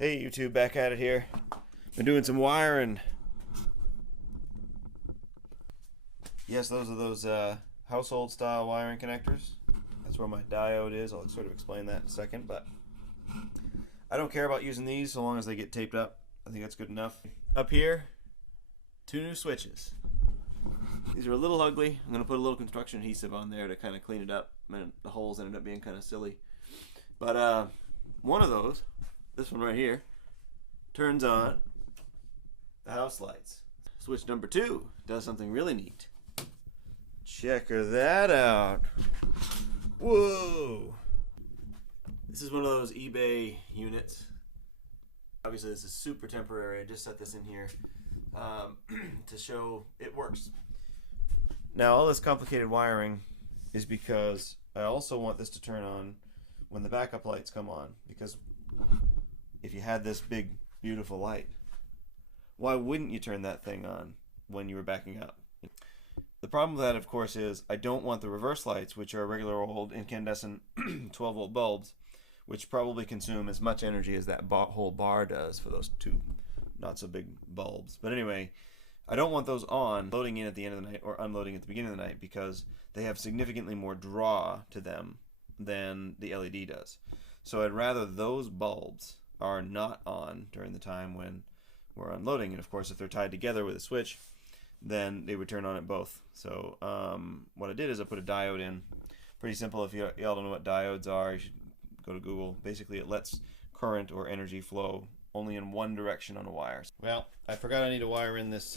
Hey YouTube, back at it here. Been doing some wiring. Yes, those are those household style wiring connectors. That's where my diode is. I'll sort of explain that in a second, but I don't care about using these so long as they get taped up. I think that's good enough. Up here, 2 new switches. These are a little ugly. I'm going to put a little construction adhesive on there to kind of clean it up. And the holes ended up being kind of silly. But one of those, this one right here, turns on the house lights. Switch number 2 does something really neat. Check that out. Whoa! This is one of those eBay units. Obviously this is super temporary. I just set this in here to show it works. Now all this complicated wiring is because I also want this to turn on when the backup lights come on, because if you had this big beautiful light, why wouldn't you turn that thing on when you were backing up? The problem with that, of course, is I don't want the reverse lights, which are regular old incandescent 12 volt bulbs, which probably consume as much energy as that whole bar does for those 2 not so big bulbs. But anyway, I don't want those on loading in at the end of the night or unloading at the beginning of the night, because they have significantly more draw to them than the LED does. So I'd rather those bulbs are not on during the time when we're unloading. And of course, if they're tied together with a switch, then they would turn on at both. So what I did is I put a diode in. Pretty simple. If y'all don't know what diodes are, you should go to Google. Basically, it lets current or energy flow only in one direction on a wire. Well, I forgot I need to wire in this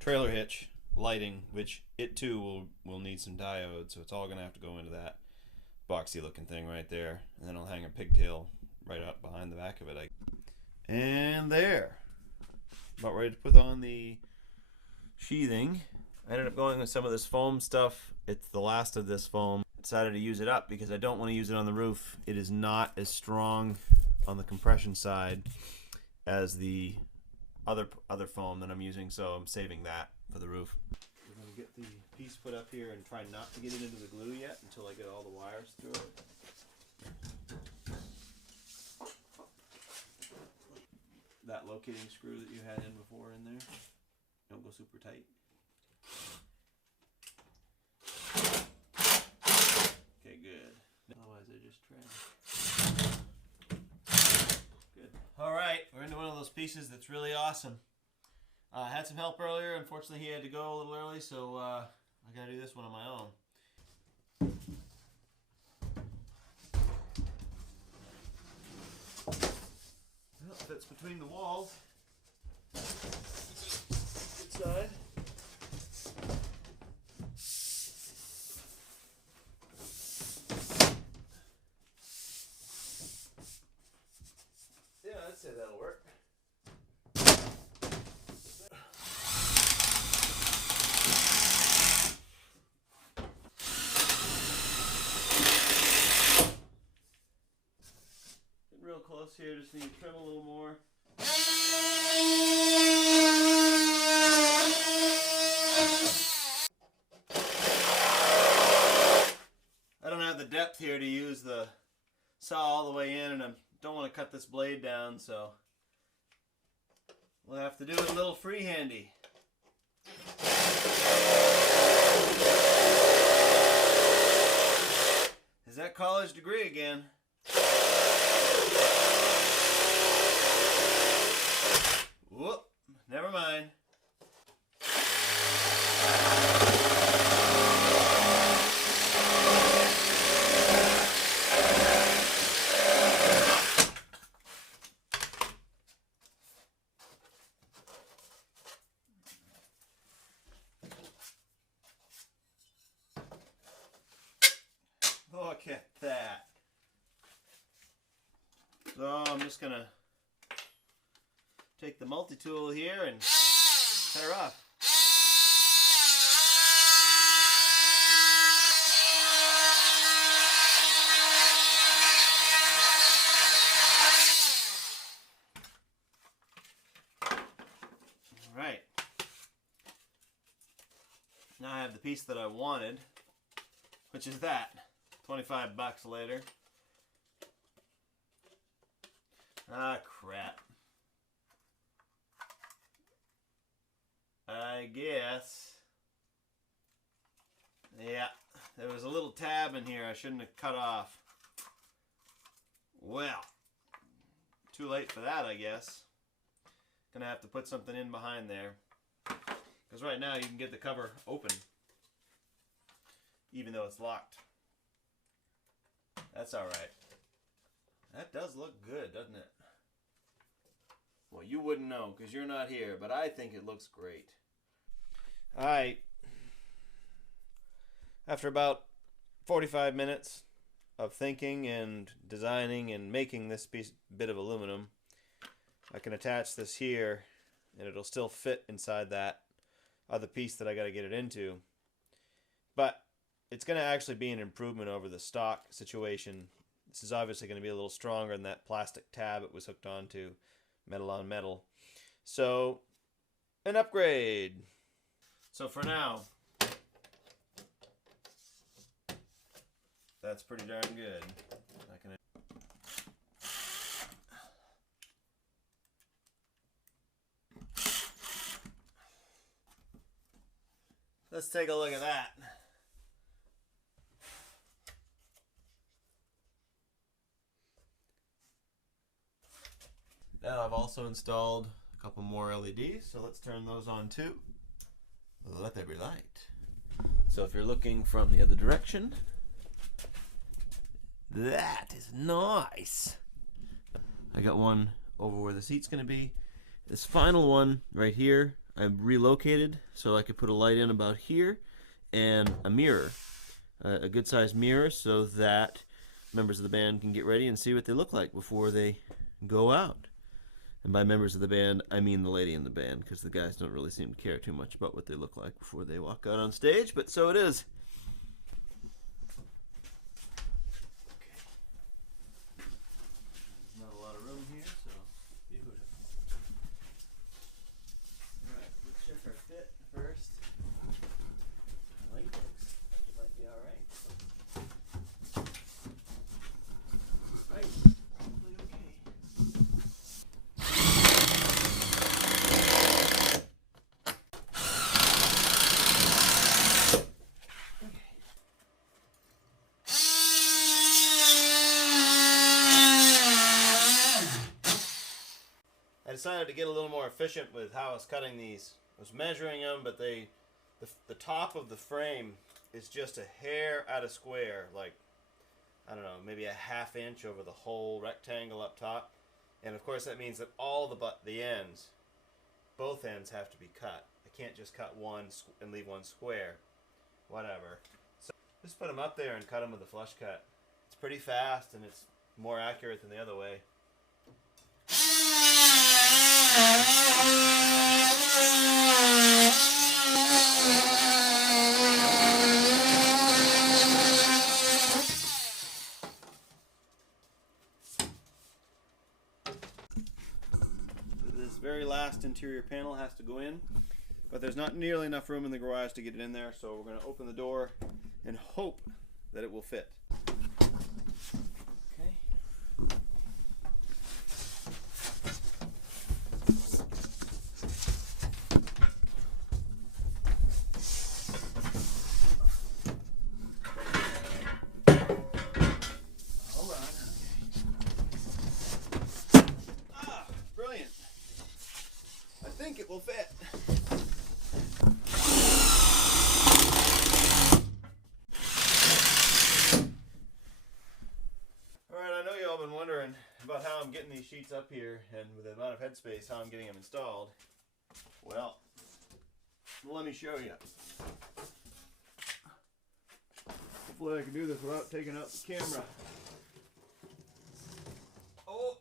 trailer hitch lighting, which it too will need some diodes, so it's all gonna have to go into that boxy looking thing right there, and then I'll hang a pigtail right up behind the back of it. And there, about ready to put on the sheathing. I ended up going with some of this foam stuff. It's the last of this foam. I decided to use it up because I don't want to use it on the roof. It is not as strong on the compression side as the other foam that I'm using, so I'm saving that for the roof. We're going to get the piece put up here and try not to get it into the glue yet until I get all the wires through it. That locating screw that you had in before in there, don't go super tight. Okay, good. Otherwise I just try. Good. Alright, we're into one of those pieces that's really awesome. I had some help earlier. Unfortunately he had to go a little early, so I gotta do this one on my own. Well, it fits between the walls. Good side. Yeah, I'd say that'll work. Getting real close here, just need to trim a little more. I don't have the depth here to use the saw all the way in, and I don't want to cut this blade down, so we'll have to do it a little freehandy. Is that college degree again? Whoop, never mind. Look at that. So I'm just gonna take the multi-tool here and cut her off. All right. Now I have the piece that I wanted, which is that. $25 later. Yeah, there was a little tab in here I shouldn't have cut off. Well, too late for that, I guess. Gonna have to put something in behind there. Because right now you can get the cover open, even though it's locked. That's alright. That does look good, doesn't it? Well, you wouldn't know because you're not here, but I think it looks great. Alright. After about 45 minutes of thinking and designing and making this bit of aluminum, I can attach this here and it'll still fit inside that other piece that I got to get it into. But it's going to actually be an improvement over the stock situation. This is obviously going to be a little stronger than that plastic tab it was hooked onto, metal on metal. So, an upgrade. So for now, that's pretty darn good. Let's take a look at that. Now I've also installed a couple more LEDs, so let's turn those on too. Let there be light. So if you're looking from the other direction, that is nice. I got one over where the seat's going to be. This final one right here, I've relocated so I could put a light in about here and a mirror, a good sized mirror, so that members of the band can get ready and see what they look like before they go out. And by members of the band, I mean the lady in the band, because the guys don't really seem to care too much about what they look like before they walk out on stage, but so it is. There's not a lot of room here, so beautiful. Alright, let's check our fit first. I like this. It might be alright. Right. Hopefully okay. I decided to get a little more efficient with how I was cutting these. I was measuring them, but the top of the frame is just a hair out of square, like, I don't know, maybe a ½ inch over the whole rectangle up top. And of course that means that all the ends, both ends have to be cut. I can't just cut one and leave one square. Whatever. So just put them up there and cut them with a flush cut. It's pretty fast and it's more accurate than the other way. This very last interior panel has to go in, but there's not nearly enough room in the garage to get it in there, so we're going to open the door and hope that it will fit. I think it will fit. Alright, I know you all been wondering about how I'm getting these sheets up here and with the amount of headspace, how I'm getting them installed. Well, let me show you. Hopefully I can do this without taking out the camera. Oh!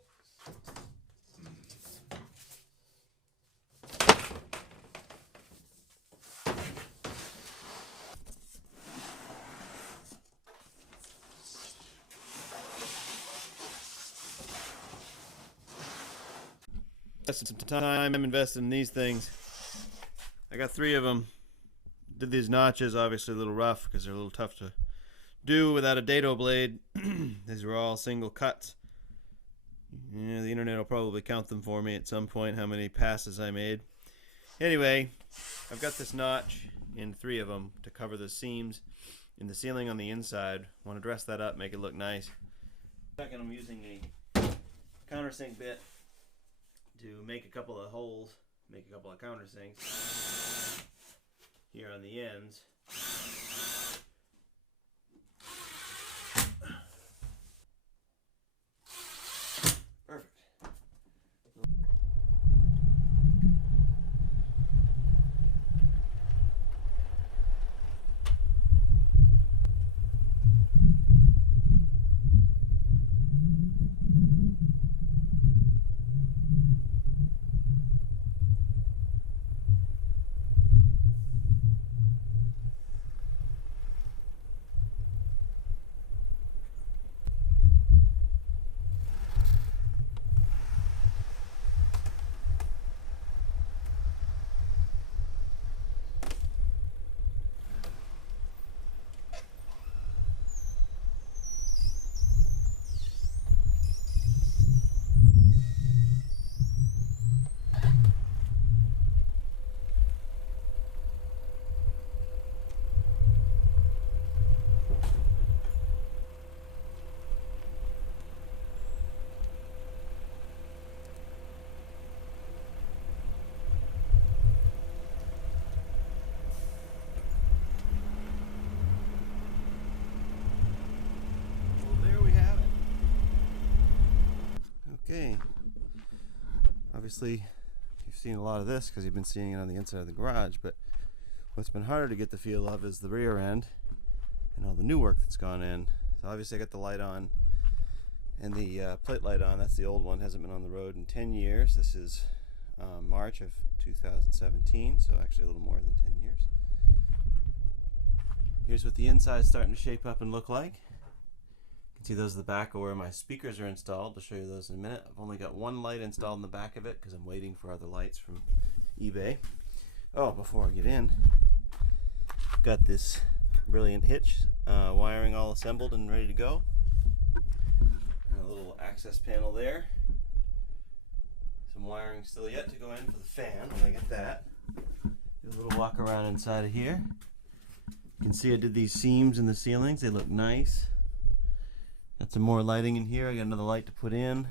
Some time invested in these things. I got 3 of them. Did these notches, obviously a little rough because they're a little tough to do without a dado blade. These were all single cuts. Yeah, the internet will probably count them for me at some point, how many passes I made. Anyway, I've got this notch in 3 of them to cover the seams in the ceiling on the inside. Want to dress that up, make it look nice. Second, I'm using a countersink bit to make a couple of holes, make a couple of countersinks here on the ends. Perfect. Okay, obviously you've seen a lot of this because you've been seeing it on the inside of the garage, but what's been harder to get the feel of is the rear end and all the new work that's gone in. So obviously I got the light on and the plate light on. That's the old one, hasn't been on the road in 10 years. This is March of 2017, so actually a little more than 10 years. Here's what the inside's starting to shape up and look like. See, those are the back of where my speakers are installed. I'll show you those in a minute. I've only got one light installed in the back of it because I'm waiting for other lights from eBay. Oh, before I get in, got this brilliant hitch, wiring all assembled and ready to go. And a little access panel there. Some wiring still yet to go in for the fan when I get that. Do a little walk around inside of here. You can see I did these seams in the ceilings. They look nice. Got some more lighting in here. I got another light to put in.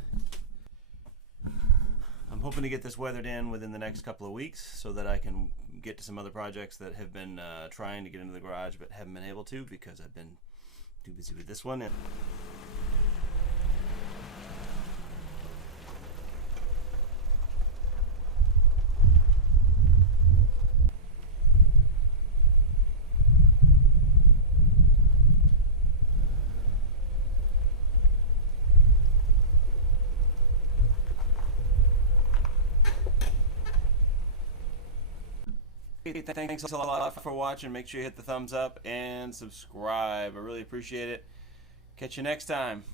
I'm hoping to get this weathered in within the next couple of weeks so that I can get to some other projects that have been trying to get into the garage but haven't been able to because I've been too busy with this one. Thanks a lot for watching. Make sure you hit the thumbs up and subscribe. I really appreciate it. Catch you next time.